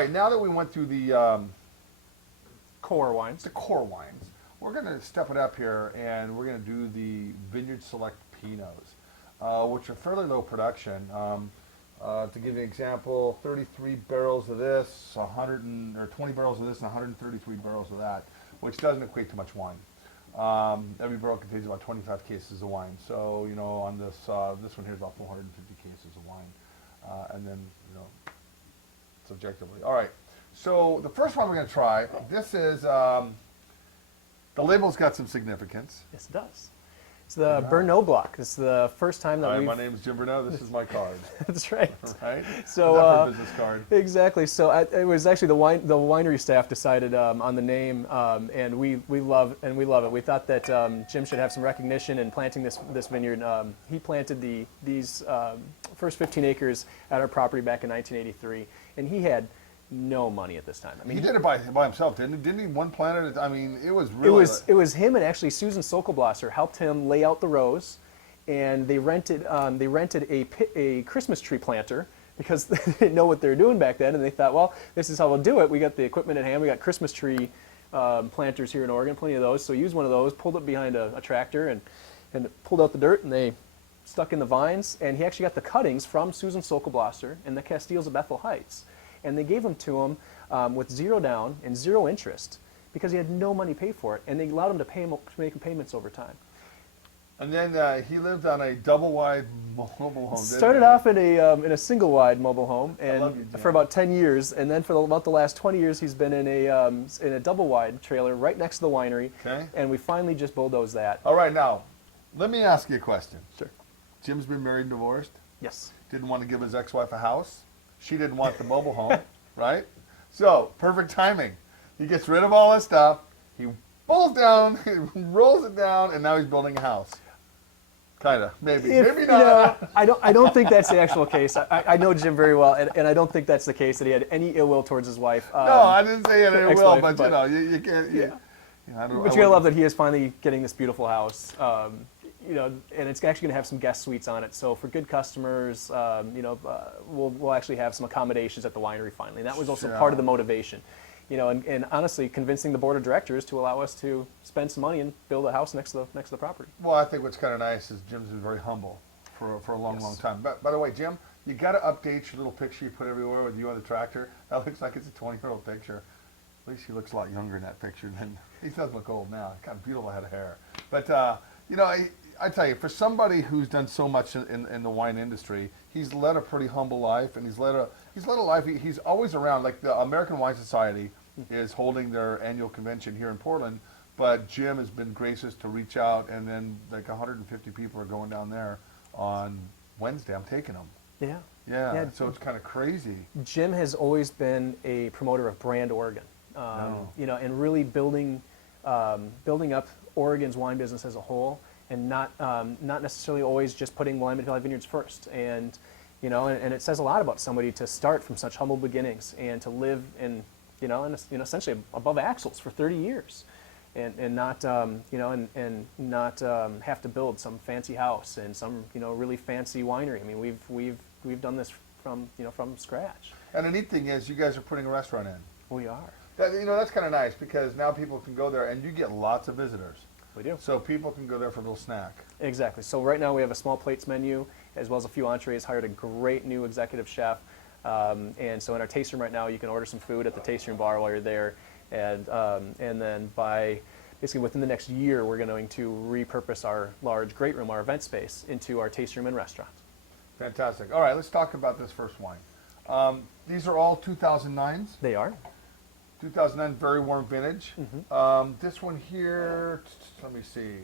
right, now that we went through the Core wines. wines, we're going to step it up here, and we're going to do the Vineyard Select Pinots, which are fairly low production. To give you an example, 33 barrels of this, 20 barrels of this, and 133 barrels of that, which doesn't equate to much wine. Every barrel contains about 25 cases of wine. So, you know, on this this one here is about 450 cases of wine. And then, you know, subjectively. All right. So the first one we're going to try, this is, the label's got some significance. Yes, it does. It's the Bernot Block. It's the first time that Hi, my name is Jim Bernot. This is my card. That's right. Right? So That's our business card. Exactly. So it was actually the winery staff decided on the name, and we love it. We thought that Jim should have some recognition in planting this vineyard. He planted these first 15 acres at our property back in 1983, and he had no money at this time. I mean, he did it by himself, didn't he? Didn't he one planet? I mean, it was really. It was him, and actually Susan Sokolblosser helped him lay out the rows, and they rented a Christmas tree planter because they didn't know what they were doing back then, and they thought, well, this is how we'll do it. We got the equipment at hand. We got Christmas tree planters here in Oregon, plenty of those. So we used one of those, pulled it behind a tractor, and pulled out the dirt, and they stuck in the vines. And he actually got the cuttings from Susan Sokolblosser and the Castiles of Bethel Heights. And they gave them to him with zero down and zero interest because he had no money to pay for it, and they allowed him to make payments over time. And then he lived on a double-wide mobile home. Started off in a single-wide mobile home, and you, for about 10 years, and then for about the last 20 years, he's been in a double-wide trailer right next to the winery. Okay. And we finally just bulldozed that. All right, now let me ask you a question. Sure. Jim's been married and divorced. Yes. Didn't want to give his ex-wife a house. She didn't want the mobile home, right? So, perfect timing. He gets rid of all his stuff, he pulls down, he rolls it down, and now he's building a house. Kind of, maybe. Maybe not. You know, I don't think that's the actual case. I know Jim very well, and I don't think that's the case, that he had any ill will towards his wife. No, I didn't say any ill will, but you know, you can't. Yeah. But you gotta love that he is finally getting this beautiful house. You know, and it's actually going to have some guest suites on it. So for good customers, you know, we'll actually have some accommodations at the winery finally. And that was also part of the motivation, you know, and honestly convincing the board of directors to allow us to spend some money and build a house next to the property. Well, I think what's kind of nice is Jim's been very humble for a long, long time. But by the way, Jim, you got to update your little picture you put everywhere with you on the tractor. That looks like it's a 20-year-old picture. At least he looks a lot younger in that picture than he doesn't look old now. He's got a beautiful head of hair. But you know. I tell you, for somebody who's done so much in the wine industry, he's led a pretty humble life, and he's led a life. He's always around. Like the American Wine Society is holding their annual convention here in Portland, but Jim has been gracious to reach out, and then like 150 people are going down there on Wednesday. I'm taking them. Yeah. Yeah. So it's kind of crazy. Jim has always been a promoter of brand Oregon, you know, and really building up Oregon's wine business as a whole. And not necessarily always just putting Willamette Valley Vineyards first. And you know, and it says a lot about somebody to start from such humble beginnings and to live in essentially above axles for 30 years, and not you know, and not have to build some fancy house and some really fancy winery. I mean, we've done this from scratch. And the neat thing is, you guys are putting a restaurant in. We are. That's kind of nice because now people can go there and you get lots of visitors. We do. So people can go there for a little snack. Exactly. So right now we have a small plates menu as well as a few entrees. Hired a great new executive chef. And so in our tasting room right now, you can order some food at the tasting room bar while you're there. And then basically within the next year, we're going to repurpose our large great room, our event space, into our tasting room and restaurant. Fantastic. All right, let's talk about this first wine. These are all 2009s? They are. 2009, very warm vintage. Mm-hmm. This one here, let me see.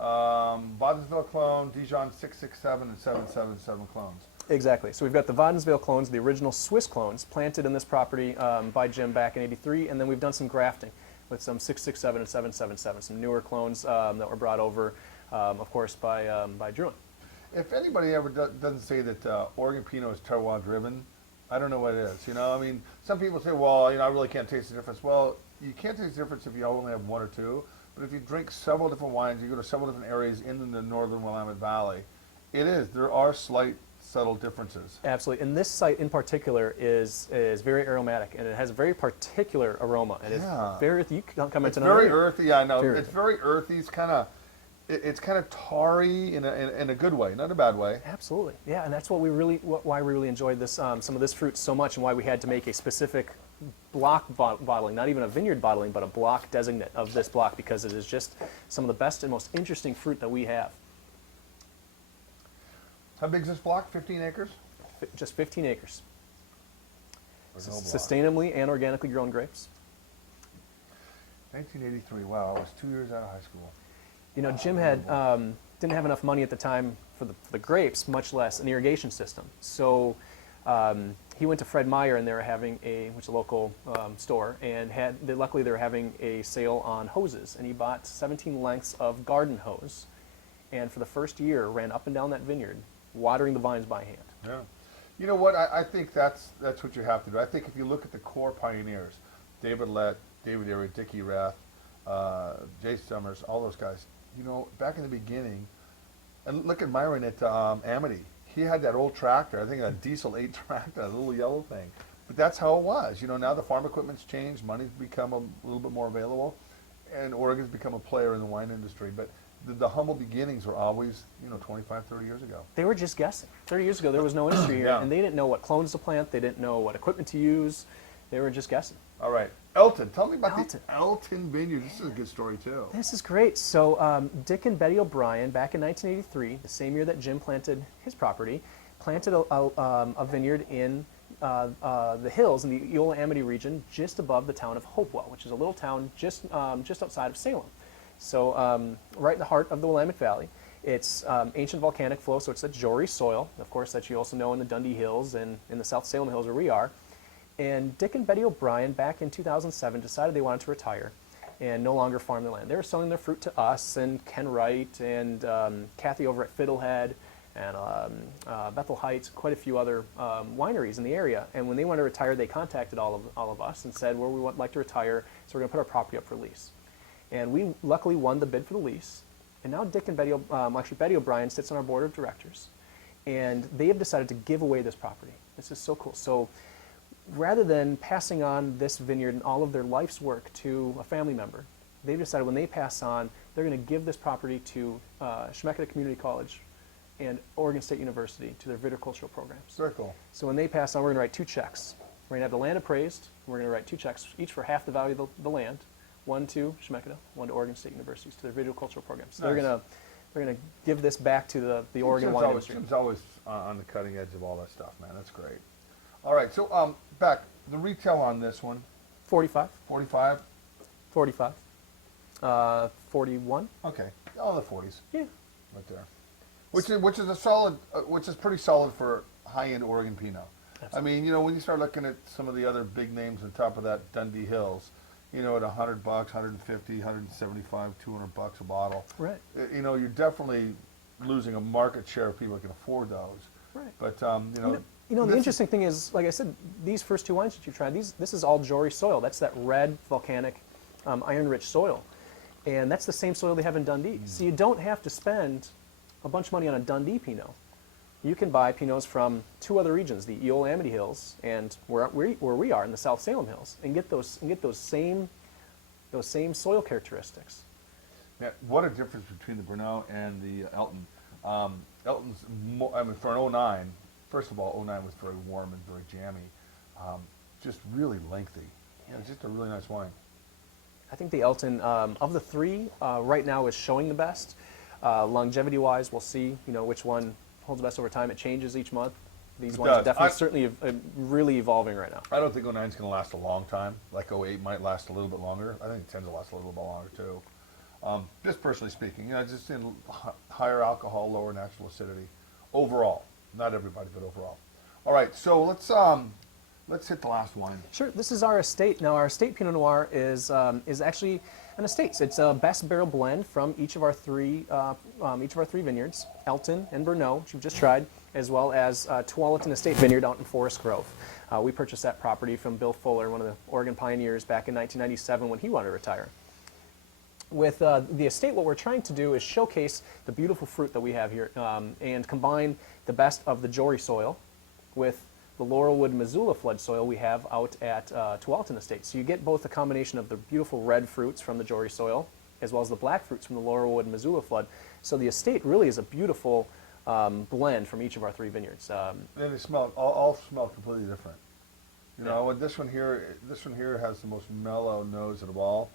Wadensville clone, Dijon 667 and 777 clones. Exactly. So we've got the Wadensville clones, the original Swiss clones, planted in this property by Jim back in '83, and then we've done some grafting with some 667 and 777, some newer clones that were brought over, of course, by Druin. If anybody ever doesn't say that Oregon Pinot is terroir driven, I don't know what it is. I mean, some people say, well, I really can't taste the difference. Well, you can't taste the difference if you only have one or two. But if you drink several different wines, you go to several different areas in the northern Willamette Valley, there are slight subtle differences. Absolutely, and this site in particular is very aromatic, and it has a very particular aroma. And Yeah. it's very earthy. You can comment It's on very it. earthy. Yeah, I know. Very It's very earthy. It's kind of tarry in a good way, not a bad way. Absolutely, yeah, and that's what why we really enjoyed this some of this fruit so much, and why we had to make a specific block bottling, not even a vineyard bottling, but a block designate of this block, because it is just some of the best and most interesting fruit that we have. How big is this block? 15 acres? Just 15 acres. Renault block. Sustainably and organically grown grapes. 1983. Wow, I was 2 years out of high school. You know, Jim had didn't have enough money at the time for the grapes, much less an irrigation system. So he went to Fred Meyer, and they were having which is a local store, and luckily they were having a sale on hoses, and he bought 17 lengths of garden hose, and for the first year ran up and down that vineyard, watering the vines by hand. Yeah. You know what? I think that's what you have to do. I think if you look at the core pioneers, David Lett, David Erie, Dickie Rath, Jay Summers, all those guys, you know, back in the beginning, and look at Myron at Amity. He had that old tractor, I think a diesel 8 tractor, a little yellow thing. But that's how it was. You know, now the farm equipment's changed, money's become a little bit more available, and Oregon's become a player in the wine industry. But the humble beginnings were always, you know, 25, 30 years ago. They were just guessing. 30 years ago, there was no industry here, Yeah. and they didn't know what clones to plant. They didn't know what equipment to use. They were just guessing. All right. Elton, tell me about Elton. the Elton Vineyard. This is a good story, too. This is great. So Dick and Betty O'Brien, back in 1983, the same year that Jim planted his property, planted a vineyard in the hills in the Eola Amity region, just above the town of Hopewell, which is a little town just outside of Salem. So right in the heart of the Willamette Valley. It's ancient volcanic flow, so it's a Jory soil, of course, that you also know in the Dundee Hills and in the South Salem Hills where we are. And Dick and Betty O'Brien, back in 2007, decided they wanted to retire and no longer farm their land. They were selling their fruit to us and Ken Wright and Kathy over at Fiddlehead and Bethel Heights, quite a few other wineries in the area. And when they wanted to retire, they contacted all of us and said, well, we would like to retire, so we're going to put our property up for lease. And we luckily won the bid for the lease. And now Dick and Betty, actually Betty O'Brien sits on our board of directors. And they have decided to give away this property. This is so cool. So rather than passing on this vineyard and all of their life's work to a family member, they've decided when they pass on, they're going to give this property to Chemeketa Community College and Oregon State University to their viticultural programs. Very cool. So when they pass on, we're going to write 2 checks. We're going to have the land appraised. We're going to write 2 checks, each for half the value of the land. One to Chemeketa, one to Oregon State Universities, to their viticultural programs. So Nice. they're going to give this back to the Oregon wine industry. Jim's always on the cutting edge of all that stuff, man. That's great. All right, so Beck, the retail on this one, 45, 45? 45, 41. Okay, all the 40s. Yeah. Right there. Which is a solid, which is pretty solid for high-end Oregon Pinot. Absolutely. I mean, you know, when you start looking at some of the other big names on top of that Dundee Hills, you know, at $100, 150, 175, $200 a bottle. Right. You know, you're definitely losing a market share of people that can afford those. Right. But You know, the interesting thing is, like I said, these first 2 wines that you tried, this is all Jory soil. That's that red, volcanic, iron-rich soil. And that's the same soil they have in Dundee. So you don't have to spend a bunch of money on a Dundee Pinot. You can buy Pinots from 2 other regions, the Eola Amity Hills and where we are in the South Salem Hills, and get those same soil characteristics. Yeah, what a difference between the Brunel and the Elton. Elton's, for an 09, first of all, 09 was very warm and very jammy, just really lengthy. Yeah, it's just a really nice wine. I think the Elton, of the 3, right now is showing the best. Longevity-wise, we'll see, you know, which one holds the best over time. It changes each month. These ones are definitely certainly really evolving right now. I don't think 09 is going to last a long time. Like 08 might last a little bit longer. I think 10 will last a little bit longer too. Just personally speaking, you know, just in higher alcohol, lower natural acidity. Overall, not everybody, but overall. All right, so let's hit the last wine. Sure. This is our estate. Now, our estate Pinot Noir is actually an estate. It's a best barrel blend from each of our three vineyards, Elton and Brno, which you've just tried, as well as Tualatin Estate Vineyard out in Forest Grove. We purchased that property from Bill Fuller, one of the Oregon pioneers, back in 1997 when he wanted to retire. with the estate, what we're trying to do is showcase the beautiful fruit that we have here and combine the best of the Jory soil with the Laurelwood Missoula flood soil we have out at Tualatin Estate. So you get both the combination of the beautiful red fruits from the Jory soil as well as the black fruits from the Laurelwood Missoula flood. So the estate really is a beautiful blend from each of our 3 vineyards. And they smell, all smell completely different. You know, and this one here has the most mellow nose of all.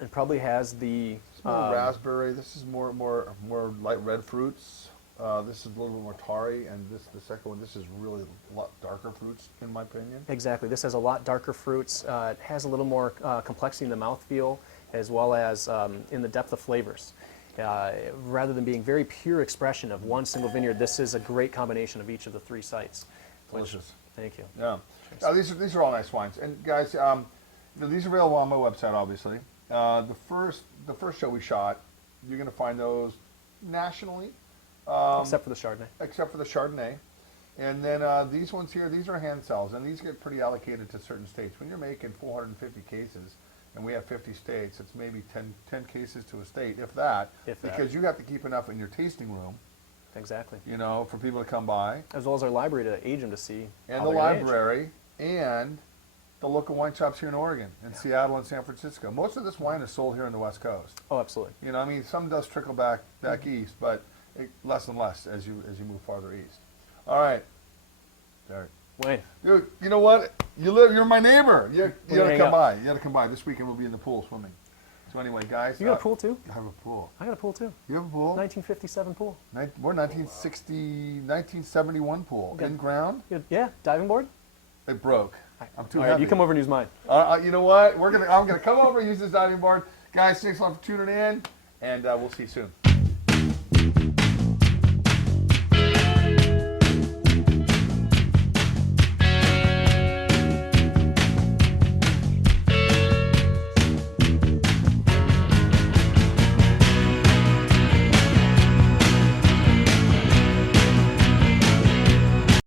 It probably has the It's more raspberry. This is more light red fruits. This is a little bit more tarry, and the second one, this is really a lot darker fruits, in my opinion. Exactly. This has a lot darker fruits. It has a little more complexity in the mouthfeel, as well as in the depth of flavors. Rather than being very pure expression of one single vineyard, this is a great combination of each of the 3 sites. Delicious. Thank you. Yeah. These are all nice wines. And guys, these are available on my website, obviously. The first show we shot, you're going to find those nationally. Except for the Chardonnay. Except for the Chardonnay. And then these ones here, these are hand sells, and these get pretty allocated to certain states. When you're making 450 cases, and we have 50 states, it's maybe 10 cases to a state, if that, because you have to keep enough in your tasting room. Exactly. You know, for people to come by. As well as our library to age them to see. And the library, and the local wine shops here in Oregon, in Seattle and San Francisco. Most of this wine is sold here on the West Coast. Oh, absolutely. You know, I mean, some does trickle back east, but less and less as you move farther east. All right, Derek. Wayne. Dude, you know what? You're my neighbor. You gotta come out. by. You gotta come by. This weekend we'll be in the pool swimming. So anyway, guys. You got a pool too? I have a pool. I got a pool too. You have a pool? 1957 pool. We're 1971 pool. Okay. In ground. Yeah, diving board. It broke. I'm too All heavy. right, you come over and use mine. You know what? I'm gonna come over and use this diving board. Guys, thanks a lot for tuning in, and we'll see you soon.